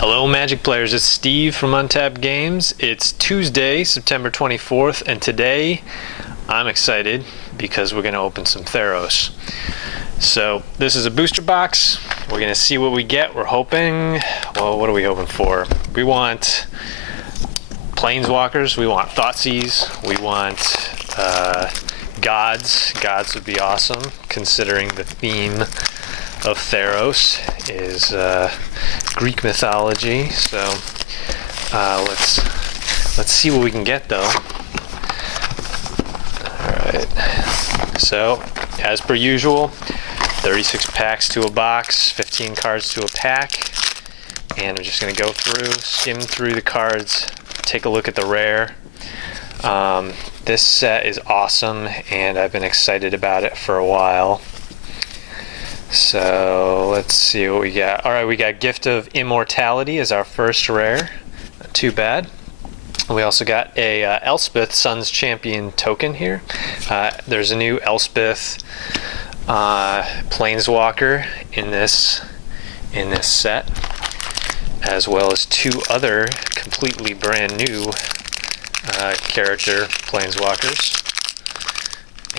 Hello Magic players, it's Steve from Untapped Games. It's Tuesday, September 24th, and today I'm excited because we're going to open some Theros. So this is a booster box. We're going to see what we get. We're hoping, well, what are we hoping for? We want Planeswalkers, we want Thoughtseize, we want Gods. Gods would be awesome, considering the theme of Theros is Greek mythology. So let's see what we can get though. Alright, so as per usual, 36 packs to a box, 15 cards to a pack, and I'm just going to go through, skim through the cards, take a look at the rare. This set is awesome and I've been excited about it for a while. So let's see what we got. Alright, we got Gift of Immortality as our first rare. Not too bad. We also got a Elspeth Sun's Champion token here. There's a new Elspeth Planeswalker in this set, as well as two other completely brand new character Planeswalkers.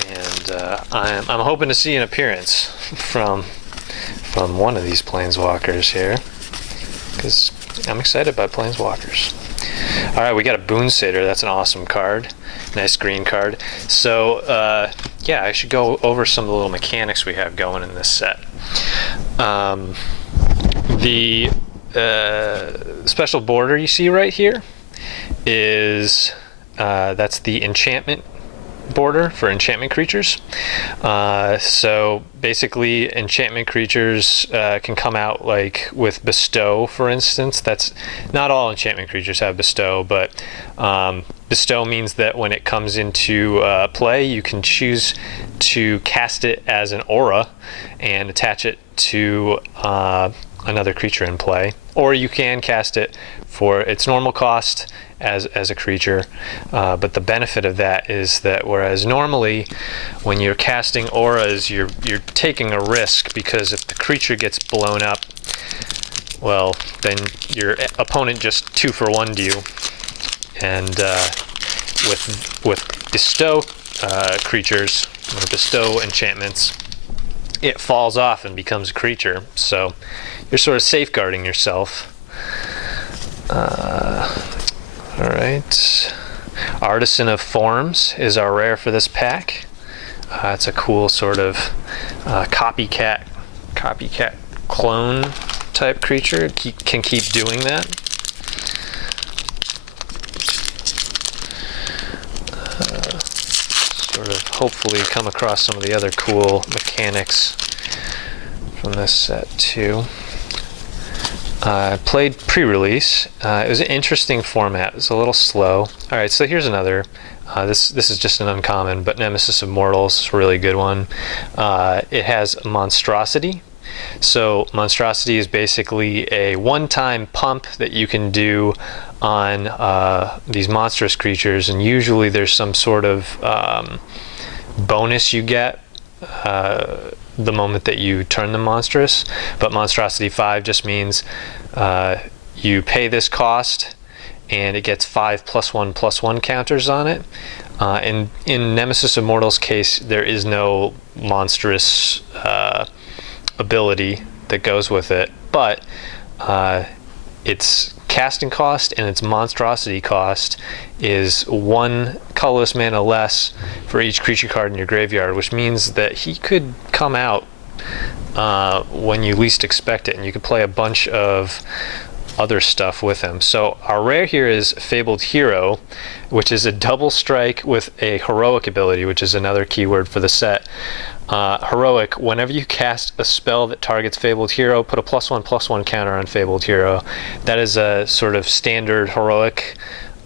And I'm hoping to see an appearance from one of these Planeswalkers here, because I'm excited about Planeswalkers. Alright, we got a Boon Satyr. That's an awesome card. Nice green card. So, yeah, I should go over some of the little mechanics we have going in this set. The special border you see right here is that's the enchantment border for enchantment creatures. So basically enchantment creatures can come out like with Bestow, for instance. That's not all enchantment creatures have Bestow, but Bestow means that when it comes into play, you can choose to cast it as an aura and attach it to another creature in play, or you can cast it for its normal cost as a creature, but the benefit of that is that whereas normally when you're casting auras you're taking a risk, because if the creature gets blown up, well, then your opponent just 2-for-1'd you, and with Bestow creatures, or Bestow enchantments, it falls off and becomes a creature, so you're sort of safeguarding yourself. Alright, Artisan of Forms is our rare for this pack. It's a cool sort of copycat clone type creature. Can keep doing that. Sort of hopefully come across some of the other cool mechanics from this set too. I played pre-release. It was an interesting format. It was a little slow. Alright, so here's another. This is just an uncommon, but Nemesis of Mortals is a really good one. It has Monstrosity. So Monstrosity is basically a one-time pump that you can do on these monstrous creatures, and usually there's some sort of bonus you get the moment that you turn them monstrous. But Monstrosity 5 just means you pay this cost and it gets 5 +1/+1 counters on it. In Nemesis of Mortals case, there is no monstrous ability that goes with it, but its casting cost and its monstrosity cost is 1 colorless mana less for each creature card in your graveyard, which means that he could come out when you least expect it, and you could play a bunch of other stuff with him. So our rare here is Fabled Hero, which is a double strike with a heroic ability, which is another keyword for the set. Heroic, whenever you cast a spell that targets Fabled Hero, put a +1/+1 counter on Fabled Hero. That is a sort of standard heroic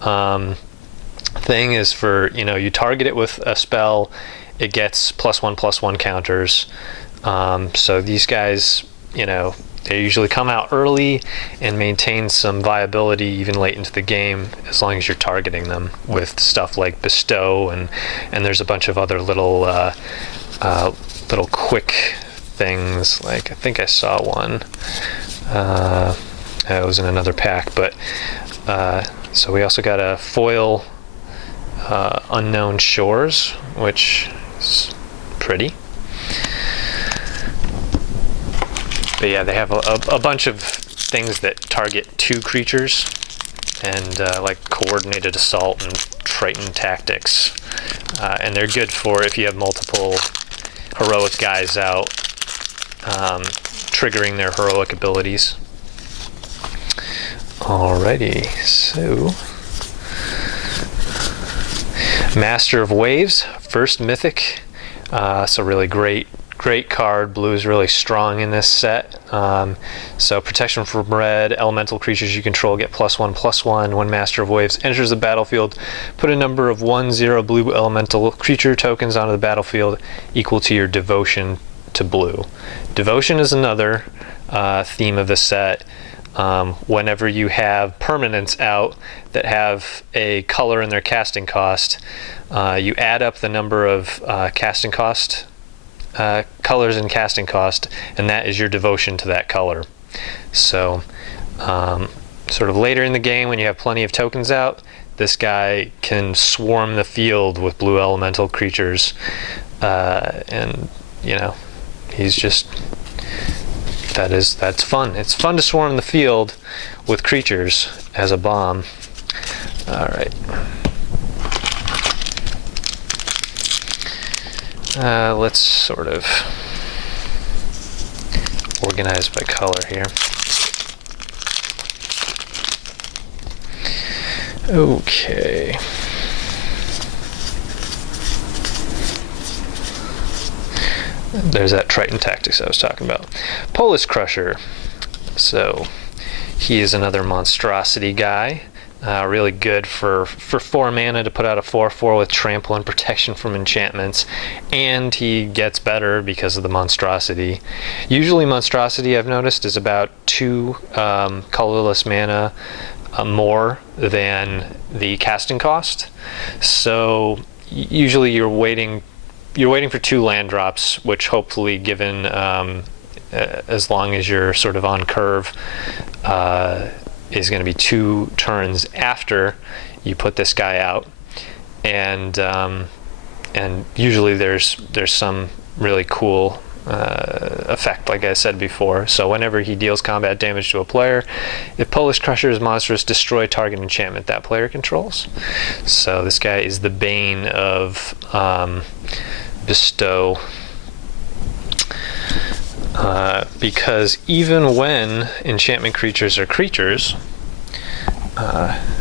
thing, is for, you target it with a spell, it gets +1/+1 counters. So these guys, they usually come out early and maintain some viability even late into the game, as long as you're targeting them with stuff like Bestow, and there's a bunch of other little quick things. Like, I think I saw one. It was in another pack, but so we also got a foil Unknown Shores, which is pretty. But yeah, they have a bunch of things that target 2 creatures, and like coordinated assault and Triton tactics, and they're good for if you have multiple heroic guys out, triggering their heroic abilities. Alrighty, so Master of Waves, first mythic, so really great card. Blue is really strong in this set. So protection from red, elemental creatures you control get +1/+1. When Master of Waves enters the battlefield, put a number of 1/0 blue elemental creature tokens onto the battlefield equal to your devotion to blue. Devotion is another theme of the set. Whenever you have permanents out that have a color in their casting cost, you add up the number of casting cost colors in casting cost, and that is your devotion to that color. So sort of later in the game, when you have plenty of tokens out, this guy can swarm the field with blue elemental creatures, and you know, he's just that's fun. It's fun to swarm the field with creatures as a bomb. All right. Let's sort of organize by color here. Okay. There's that Triton tactics I was talking about. Polis Crusher. So he is another monstrosity guy. Really good for 4 mana to put out a 4/4 with trample and protection from enchantments, and he gets better because of the monstrosity. Usually monstrosity, I've noticed, is about 2 colorless mana more than the casting cost. So usually you're waiting for 2 land drops, which hopefully, given as long as you're sort of on curve, is going to be 2 turns after you put this guy out, and usually there's some really cool effect, like I said before. So whenever he deals combat damage to a player, if Polis Crusher's monsters destroy target enchantment that player controls. So this guy is the bane of Bestow. Because even when enchantment creatures are creatures,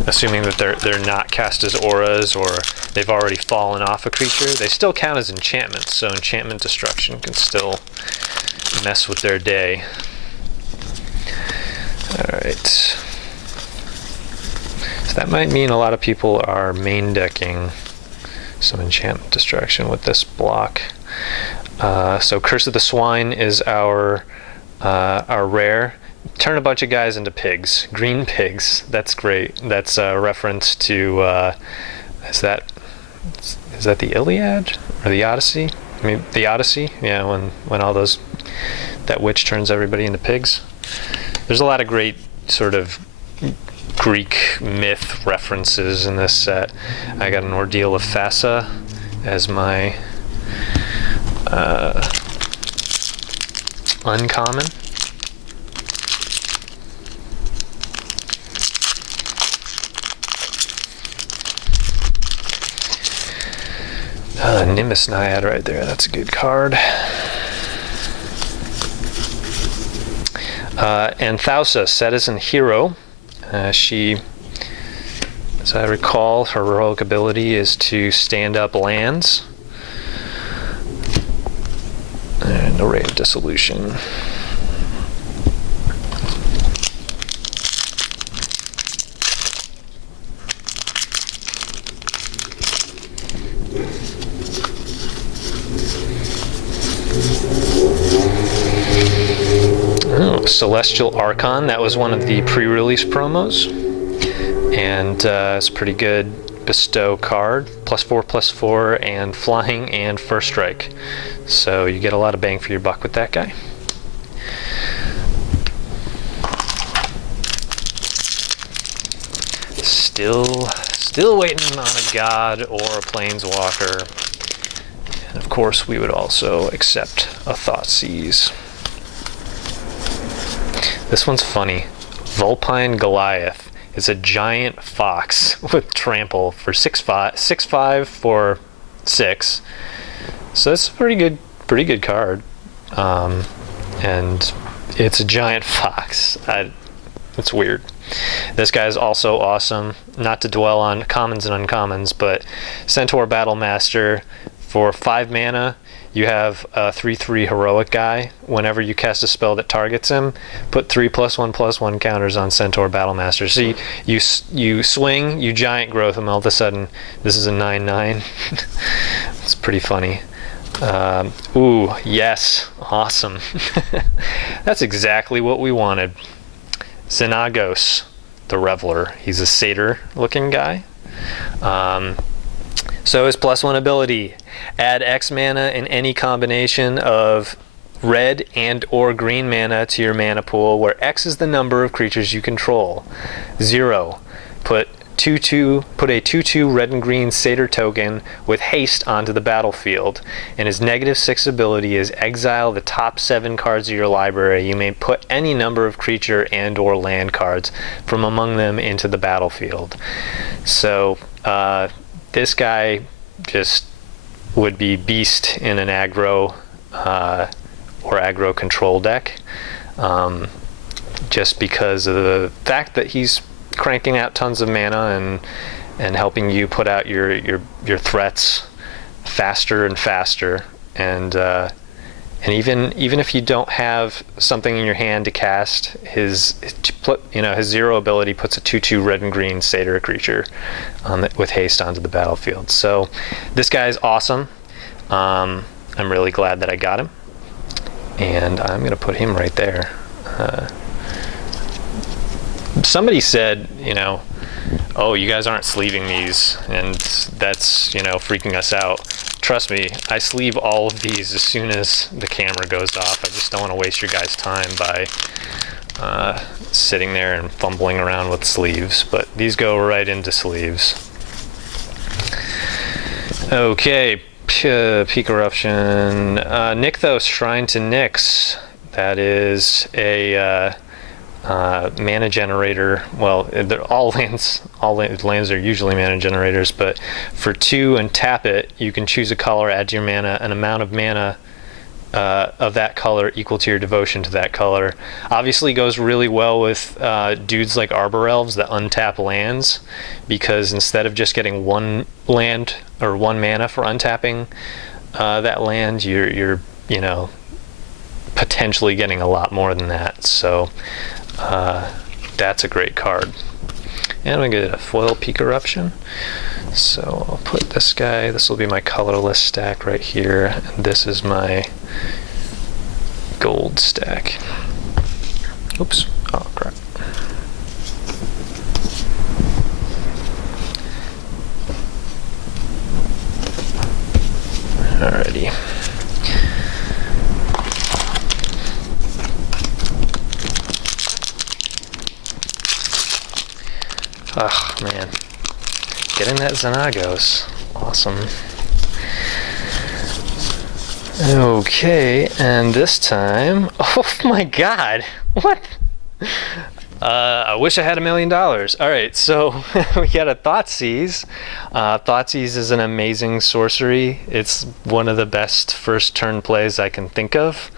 assuming that they're not cast as auras or they've already fallen off a creature, they still count as enchantments, so enchantment destruction can still mess with their day. Alright. So that might mean a lot of people are main decking some enchantment destruction with this block. So Curse of the Swine is our rare. Turn a bunch of guys into pigs. Green pigs. That's great. That's a reference to is that the Iliad or the Odyssey? I mean the Odyssey. Yeah, when all that witch turns everybody into pigs. There's a lot of great sort of Greek myth references in this set. I got an Ordeal of Thassa as my uncommon. Nimbus Naiad right there, that's a good card. And Thoughtseize, Citizen Hero. She, as I recall, her heroic ability is to stand up lands. And Array of Dissolution. Oh, Celestial Archon, that was one of the pre-release promos. And it's a pretty good bestow card. +4/+4 and flying and first strike. So you get a lot of bang for your buck with that guy. Still waiting on a god or a planeswalker. And of course, we would also accept a Thoughtseize. This one's funny. Vulpine Goliath is a giant fox with trample for 6/5 for 6. So that's a pretty good card. And it's a giant fox. It's weird. This guy's also awesome. Not to dwell on commons and uncommons, but Centaur Battlemaster for 5 mana. You have a 3/3 heroic guy. Whenever you cast a spell that targets him, put 3+1/+1 counters on Centaur Battlemaster. So you swing, you giant growth him. All of a sudden, this is a 9/9. It's pretty funny. Ooh, yes, awesome. That's exactly what we wanted. Xenagos, the Reveler. He's a satyr-looking guy. So his +1 ability, add X mana in any combination of red and or green mana to your mana pool, where X is the number of creatures you control. 0. Put a 2/2 red and green satyr token with haste onto the battlefield, and his -6 ability is exile the top 7 cards of your library. You may put any number of creature and or land cards from among them into the battlefield. So this guy just would be beast in an aggro or aggro control deck, just because of the fact that he's cranking out tons of mana and helping you put out your threats faster and faster, and even if you don't have something in your hand to cast, his 0 ability puts a 2/2 red and green satyr creature with haste onto the battlefield. So this guy is awesome. I'm really glad that I got him, and I'm gonna put him right there. Somebody said, oh, you guys aren't sleeving these, and that's, freaking us out. Trust me, I sleeve all of these as soon as the camera goes off. I just don't want to waste your guys' time by sitting there and fumbling around with sleeves, but these go right into sleeves. Okay, Peak Eruption. Nykthos, Shrine to Nyx. That is a mana generator. Well, all lands are usually mana generators, but for 2 and tap it, you can choose a color, add to your mana, an amount of mana of that color equal to your devotion to that color. Obviously goes really well with dudes like Arbor Elves that untap lands, because instead of just getting 1 land or 1 mana for untapping that land, you're potentially getting a lot more than that. So that's a great card. And we get a foil Peak Eruption. So I'll put this guy, this will be my colorless stack right here, and this is my gold stack. Oops, oh crap. Alrighty. Oh man, getting that Xenagos, awesome. Okay, and this time, oh my god, what? I wish I had $1 million. Alright, so we got a Thoughtseize. Thoughtseize is an amazing sorcery. It's one of the best first turn plays I can think of.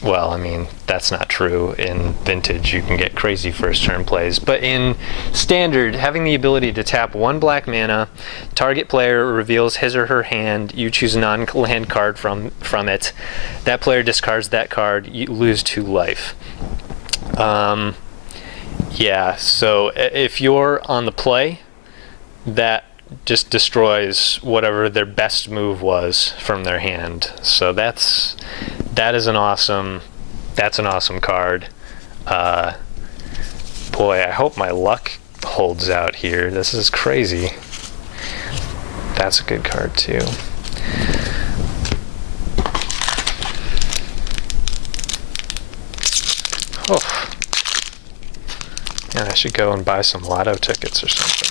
Well, I mean, that's not true. In Vintage, you can get crazy first turn plays. But in Standard, having the ability to tap 1 black mana, target player reveals his or her hand, you choose a non-land card from it, that player discards that card, you lose 2 life. Yeah, so if you're on the play, that just destroys whatever their best move was from their hand. So that's an awesome card. Boy, I hope my luck holds out here. This is crazy. That's a good card too. Oh. I should go and buy some lotto tickets or something.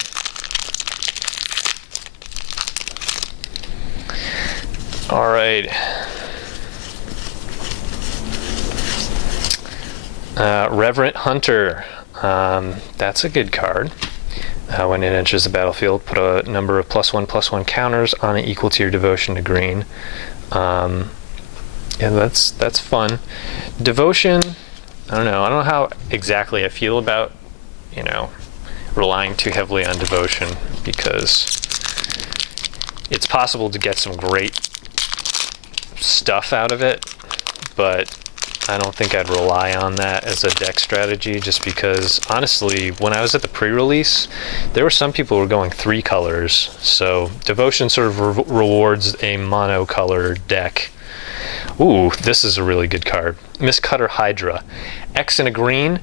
All right. Reverent Hunter. That's a good card. When it enters the battlefield, put a number of +1/+1 counters on it equal to your devotion to green. Yeah, that's fun. Devotion, I don't know how exactly I feel about, you know, relying too heavily on devotion, because it's possible to get some great stuff out of it, but I don't think I'd rely on that as a deck strategy, just because honestly, when I was at the pre-release, there were some people who were going 3 colors, so devotion sort of rewards a mono-color deck. Ooh, this is a really good card. Mistcutter Hydra. X and a green.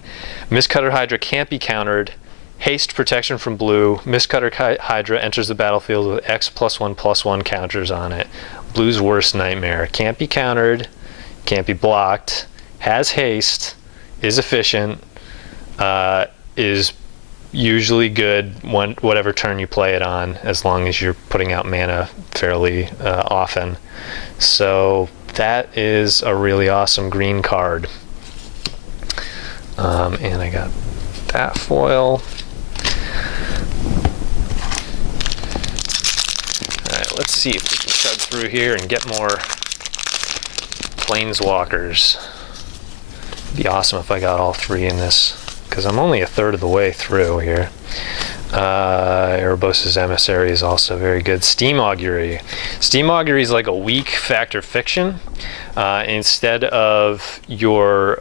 Mistcutter Hydra can't be countered. Haste protection from blue. Mistcutter Hydra enters the battlefield with X +1/+1 counters on it. Blue's worst nightmare. Can't be countered. Can't be blocked. Has haste. Is efficient. Is usually good whatever turn you play it on, as long as you're putting out mana fairly often. So that is a really awesome green card. And I got that foil. Alright, let's see if we can chug through here and get more planeswalkers. It'd be awesome if I got all 3 in this, because I'm only a third of the way through here. Erebos' Emissary is also very good. Steam Augury. Steam Augury is like a weak fact or fiction. Instead of your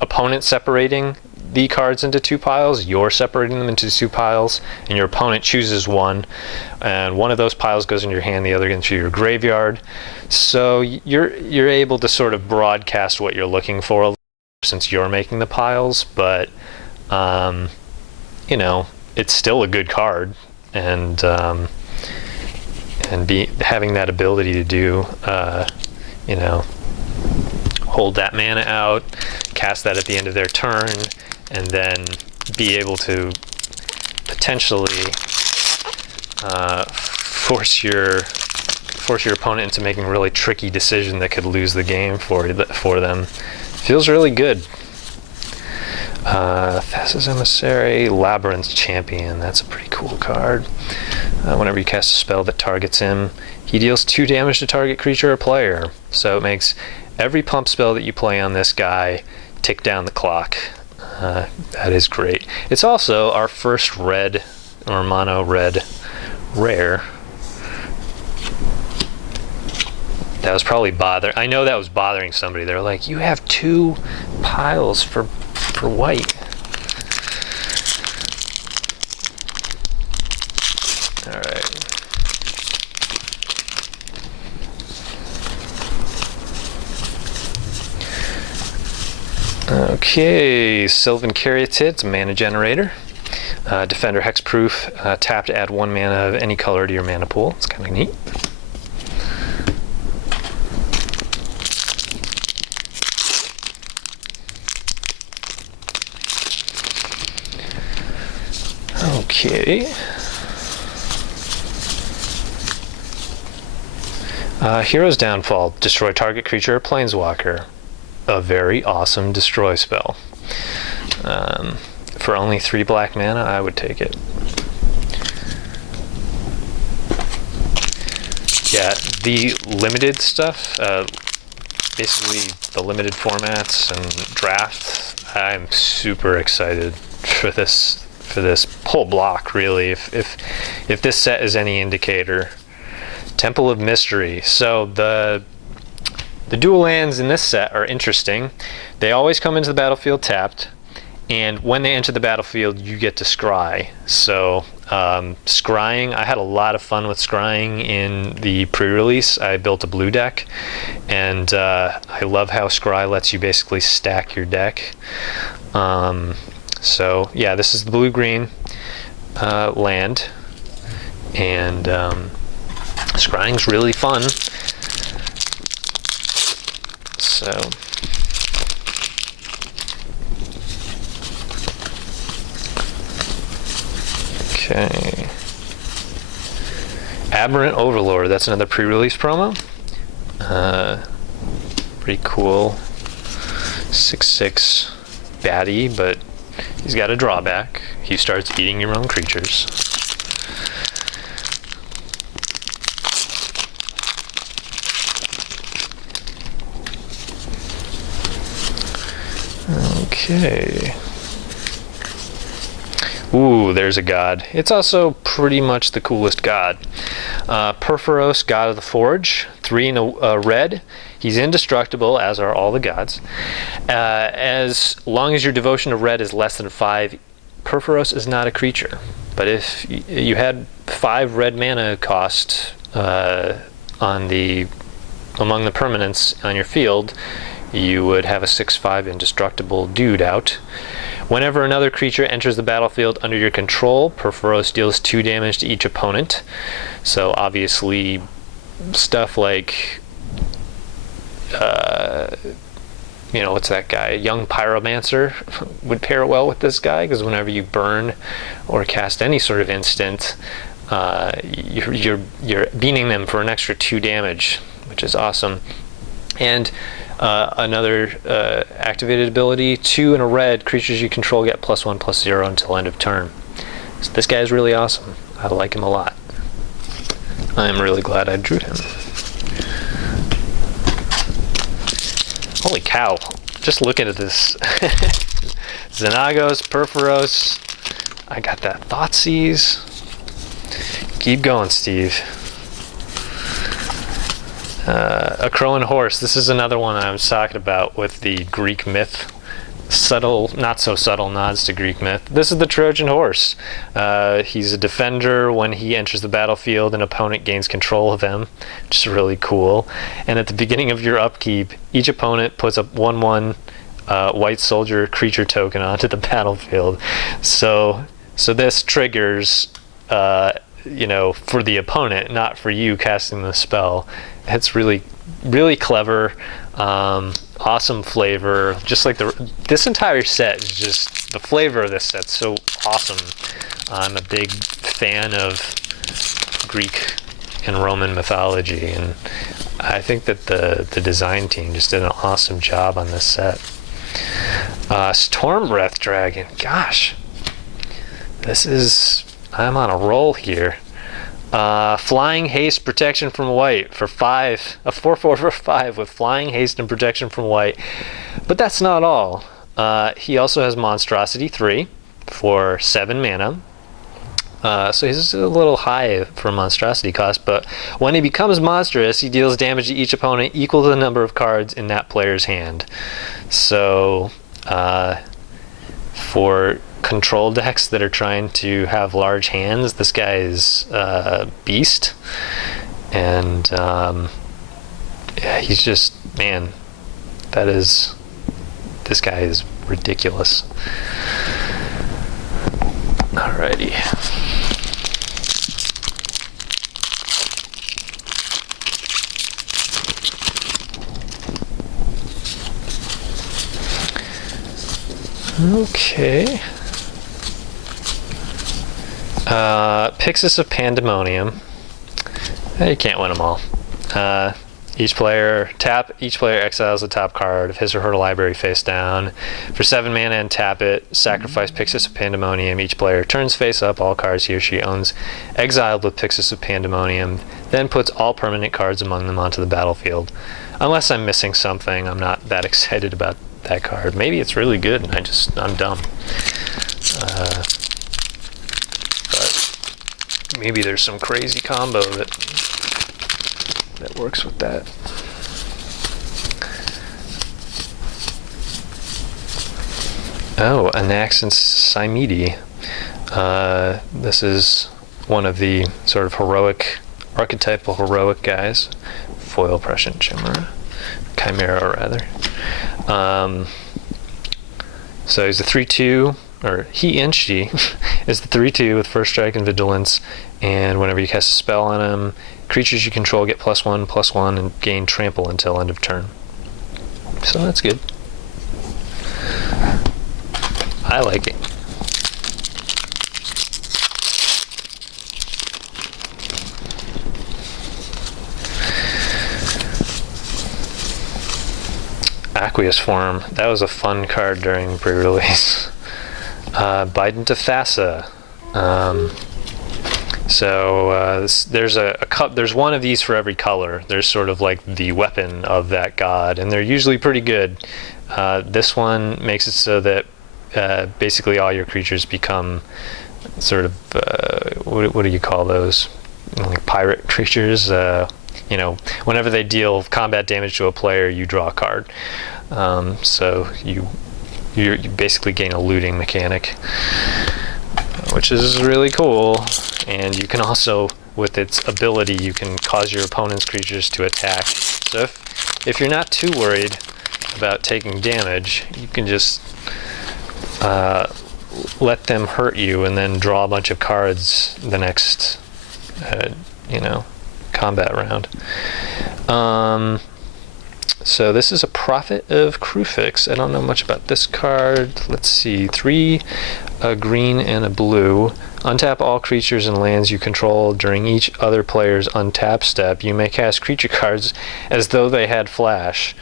opponent separating the cards into 2 piles, you're separating them into 2 piles, and your opponent chooses one, and one of those piles goes into your hand, the other into your graveyard. So you're able to sort of broadcast what you're looking for, since you're making the piles, but you know, it's still a good card, and having that ability to do, you know, hold that mana out, cast that at the end of their turn, and then be able to potentially force your opponent into making a really tricky decision that could lose the game for them. Feels really good. Theros' Emissary, Labyrinth Champion. That's a pretty cool card. Whenever you cast a spell that targets him, he deals 2 damage to target creature or player. So it makes every pump spell that you play on this guy tick down the clock. That is great. It's also our first red, or mono red, rare. That was probably I know that was bothering somebody. They're like, you have 2 piles for white. All right. Okay, Sylvan Caryatid, it's a mana generator. Defender hexproof, tap to add 1 mana of any color to your mana pool. It's kind of neat. Okay. Hero's Downfall. Destroy target creature or planeswalker. A very awesome destroy spell. For only 3 black mana, I would take it. Yeah, the limited stuff, basically the limited formats and drafts, I'm super excited for this whole block, really. If this set is any indicator. Temple of Mystery. So the dual lands in this set are interesting. They always come into the battlefield tapped, and when they enter the battlefield, you get to scry. So scrying, I had a lot of fun with scrying in the pre-release. I built a blue deck, and I love how scry lets you basically stack your deck. So yeah, this is the blue-green land, and scrying's really fun. So Okay. Aberrant Overlord, that's another pre-release promo. Pretty cool. 6/6 baddie, but he's got a drawback. He starts eating your own creatures. Okay. Ooh, there's a god. It's also pretty much the coolest god. Perforos, God of the Forge, 3 in a red. He's indestructible, as are all the gods. As long as your devotion to red is less than 5, Perforos is not a creature. But if you had 5 red mana cost among the permanents on your field, you would have a 6/5 indestructible dude out. Whenever another creature enters the battlefield under your control, Perforos deals 2 damage to each opponent. So obviously, stuff like, what's that guy? Young Pyromancer would pair well with this guy, because whenever you burn or cast any sort of instant, you're beating them for an extra 2 damage, which is awesome. And another activated ability, 2 in a red, creatures you control get +1/+0 until end of turn. So this guy is really awesome. I like him a lot. I'm really glad I drew him. Holy cow. Just looking at this. Xenagos, Perforos. I got that Thoughtseize. Keep going, Steve. A Crow and Horse. This is another one I was talking about with the Greek myth. Subtle, not so subtle nods to Greek myth. This is the Trojan Horse. He's a defender. When he enters the battlefield, an opponent gains control of him, which is really cool. And at the beginning of your upkeep, each opponent puts a 1/1 white soldier creature token onto the battlefield. So this triggers, for the opponent, not for you casting the spell. It's really, really clever. Awesome flavor. Just like this entire set is just, the flavor of this set's so awesome. I'm a big fan of Greek and Roman mythology, and I think that the design team just did an awesome job on this set. Stormbreath Dragon. Gosh, I'm on a roll here. Flying Haste, Protection from White for 5, a 4/4 for 5 with Flying Haste and Protection from White. But that's not all. He also has Monstrosity 3 for 7 mana. So he's a little high for monstrosity cost, but when he becomes monstrous, he deals damage to each opponent equal to the number of cards in that player's hand. So for control decks that are trying to have large hands, this guy is a beast. And he's just, man, this guy is ridiculous. Alrighty. Okay. Pyxis of Pandemonium. You can't win them all. Each player exiles the top card of his or her library face down. For 7 mana and tap it, sacrifice Pyxis of Pandemonium. Each player turns face up all cards he or she owns exiled with Pyxis of Pandemonium, then puts all permanent cards among them onto the battlefield. Unless I'm missing something, I'm not that excited about that card. Maybe it's really good and I'm dumb. But maybe there's some crazy combo that works with that. Oh, Anax's Cymede. This is one of the sort of archetypal heroic guys. Foil Prescient Chimera rather. So he's a 3/2, or he and she is the 3/2 with first strike and vigilance, and whenever you cast a spell on him, creatures you control get +1/+1 and gain trample until end of turn. So that's good. I like it. Aqueous Form. That was a fun card during pre-release. Bident to Thassa. There's one of these for every color. There's sort of like the weapon of that god, and they're usually pretty good. This one makes it so that basically all your creatures become sort of what do you call those? Like pirate creatures. Whenever they deal combat damage to a player, you draw a card. So you basically gain a looting mechanic, which is really cool. And you can also, with its ability, you can cause your opponent's creatures to attack. So if you're not too worried about taking damage, you can just let them hurt you and then draw a bunch of cards the next combat round. So this is a Prophet of Crufix. I don't know much about this card. Let's see, 3, a green and a blue. Untap all creatures and lands you control during each other player's untap step. You may cast creature cards as though they had flash.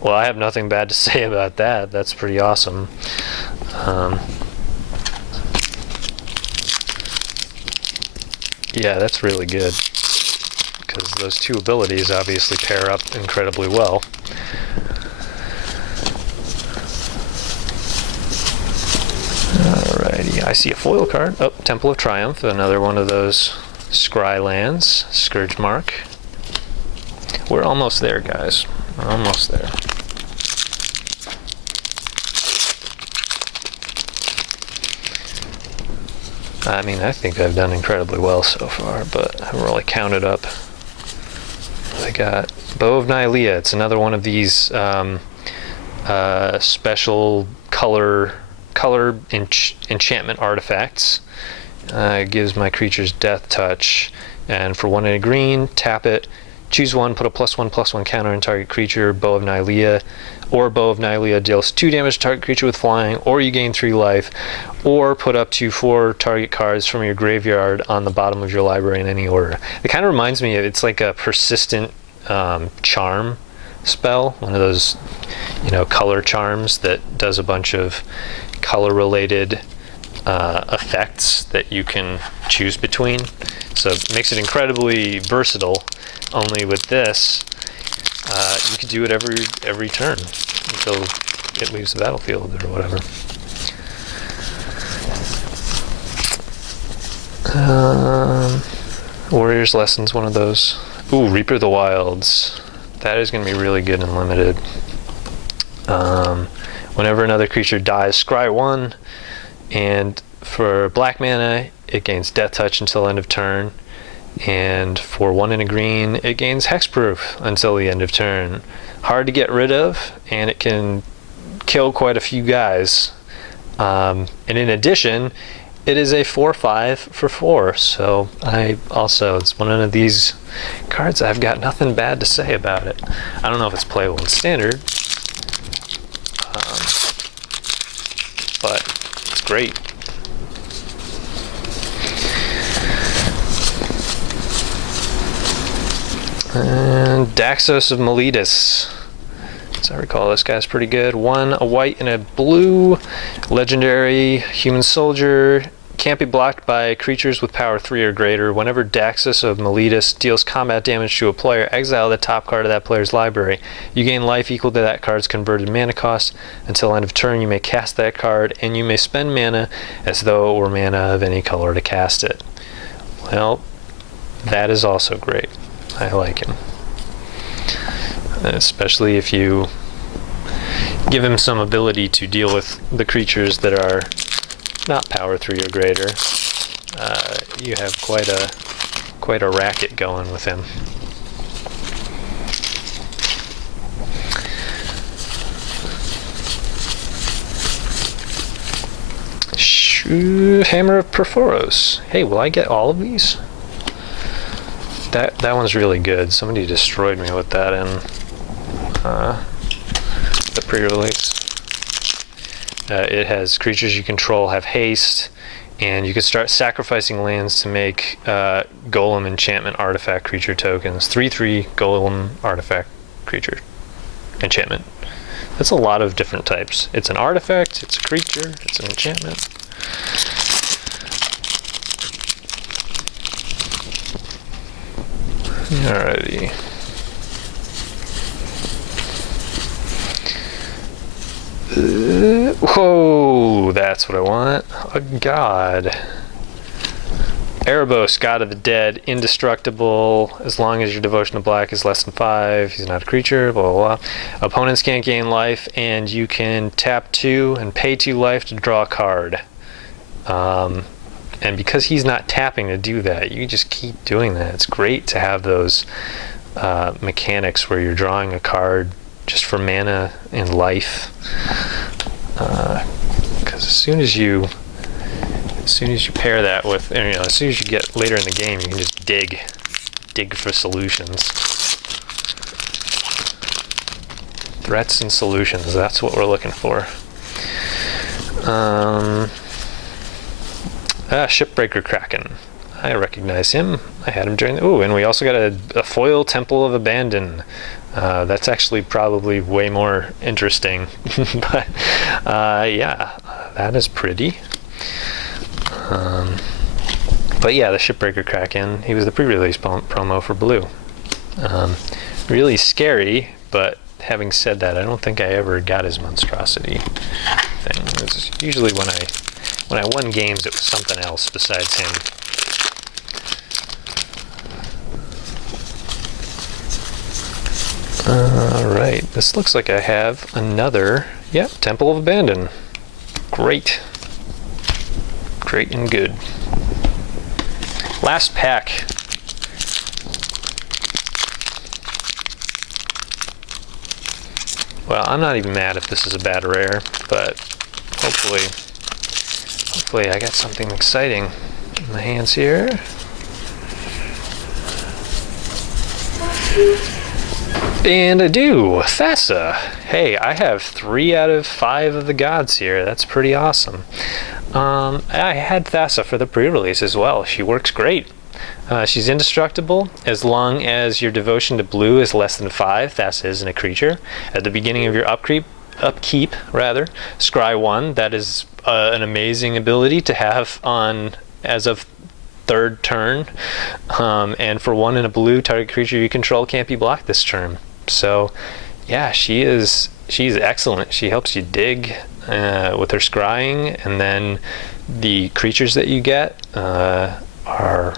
Well, I have nothing bad to say about that. That's pretty awesome. Yeah, that's really good, because those two abilities obviously pair up incredibly well. Alrighty, I see a foil card. Oh, Temple of Triumph, another one of those Scry lands. Scourge Mark. We're almost there, guys. We're almost there. I mean, I think I've done incredibly well so far, but I haven't really counted up. I got Bow of Nylea. It's another one of these special color enchantment artifacts. It gives my creatures Death Touch, and for 1 and a green, tap it, choose one, put a +1/+1 counter on target creature. Bow of Nylea, or Bow of Nylea deals 2 damage to target creature with flying, or you gain 3 life, or put up to 4 target cards from your graveyard on the bottom of your library in any order. It kind of reminds me of, it's like a persistent charm spell, one of those color charms that does a bunch of color related effects that you can choose between. So it makes it incredibly versatile. Only with this, you could do it every turn until it leaves the battlefield or whatever. Warrior's Lesson's one of those. Ooh, Reaper of the Wilds. That is going to be really good and limited. Whenever another creature dies, scry 1, and for black mana, it gains Death Touch until end of turn. And for 1 and a green, it gains Hexproof until the end of turn. Hard to get rid of, and it can kill quite a few guys. And in addition, it is a 4/5 for 4. So it's one of these cards I've got nothing bad to say about it. I don't know if it's playable in Standard, but it's great. And Daxos of Miletus. As I recall, this guy's pretty good. 1, a white and a blue. Legendary human soldier. Can't be blocked by creatures with power 3 or greater. Whenever Daxos of Miletus deals combat damage to a player, exile the top card of that player's library. You gain life equal to that card's converted mana cost. Until end of turn, you may cast that card, and you may spend mana as though it were mana of any color to cast it. Well, that is also great. I like him. Especially if you give him some ability to deal with the creatures that are not power 3 or greater. You have quite a racket going with him. Hammer of Perforos. Hey, will I get all of these? That one's really good. Somebody destroyed me with that in the pre-release. It has creatures you control have haste, and you can start sacrificing lands to make Golem enchantment artifact creature tokens. 3/3 Golem artifact creature enchantment. That's a lot of different types. It's an artifact, it's a creature, it's an enchantment. Alrighty. Whoa, that's what I want. Oh god. Erebos, God of the Dead, indestructible, as long as your devotion to black is less than 5. He's not a creature, blah, blah, blah. Opponents can't gain life, and you can tap 2 and pay 2 life to draw a card. And because he's not tapping to do that, you just keep doing that. It's great to have those mechanics where you're drawing a card just for mana and life. Because as soon as you pair that with, as soon as you get later in the game, you can just dig for solutions. Threats and solutions, that's what we're looking for. Shipbreaker Kraken. I recognize him. I had him during the... Ooh, and we also got a foil Temple of Abandon. That's actually probably way more interesting. But, yeah, that is pretty. But yeah, the Shipbreaker Kraken, he was the pre-release promo for blue. Really scary, but having said that, I don't think I ever got his monstrosity thing. It was usually when I won games, it was something else besides him. Alright, this looks like I have another, Temple of Abandon. Great. Great and good. Last pack. Well, I'm not even mad if this is a bad rare, but hopefully I got something exciting in my hands here. And I do. Thassa. Hey, I have 3 out of 5 of the gods here. That's pretty awesome. I had Thassa for the pre-release as well. She works great. She's indestructible as long as your devotion to blue is less than 5. Thassa isn't a creature. At the beginning of your upkeep, scry 1. That is an amazing ability to have on as of 3rd turn. And for 1 in a blue, target creature you control can't be blocked this turn. So, yeah, she's excellent. She helps you dig with her scrying, and then the creatures that you get are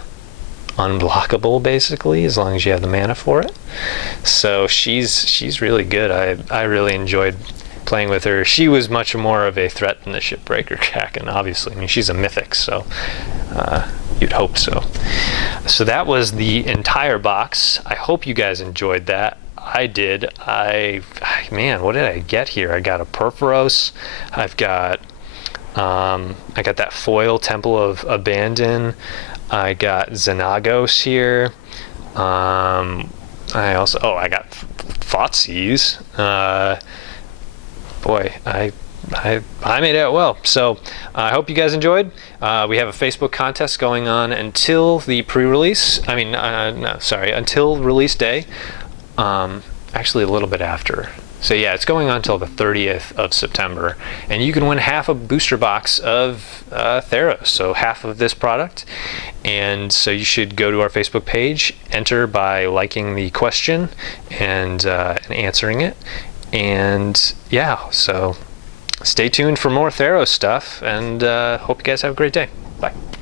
unblockable basically as long as you have the mana for it. So she's really good. I really enjoyed playing with her. She was much more of a threat than the Shipbreaker Kraken, obviously. I mean, she's a mythic, so you'd hope so. So that was the entire box. I hope you guys enjoyed that. I did. Man, what did I get here? I got a Purphoros. I've got I got that foil Temple of Abandon. I got Xenagos here. I got Thoughtseize. Boy, I made out well. So I hope you guys enjoyed. We have a Facebook contest going on until the pre-release. Until release day. Actually a little bit after. So yeah, it's going on until the 30th of September, and you can win half a booster box of Theros, so half of this product. And so you should go to our Facebook page, enter by liking the question and answering it. And yeah, so stay tuned for more Theros stuff, and hope you guys have a great day. Bye.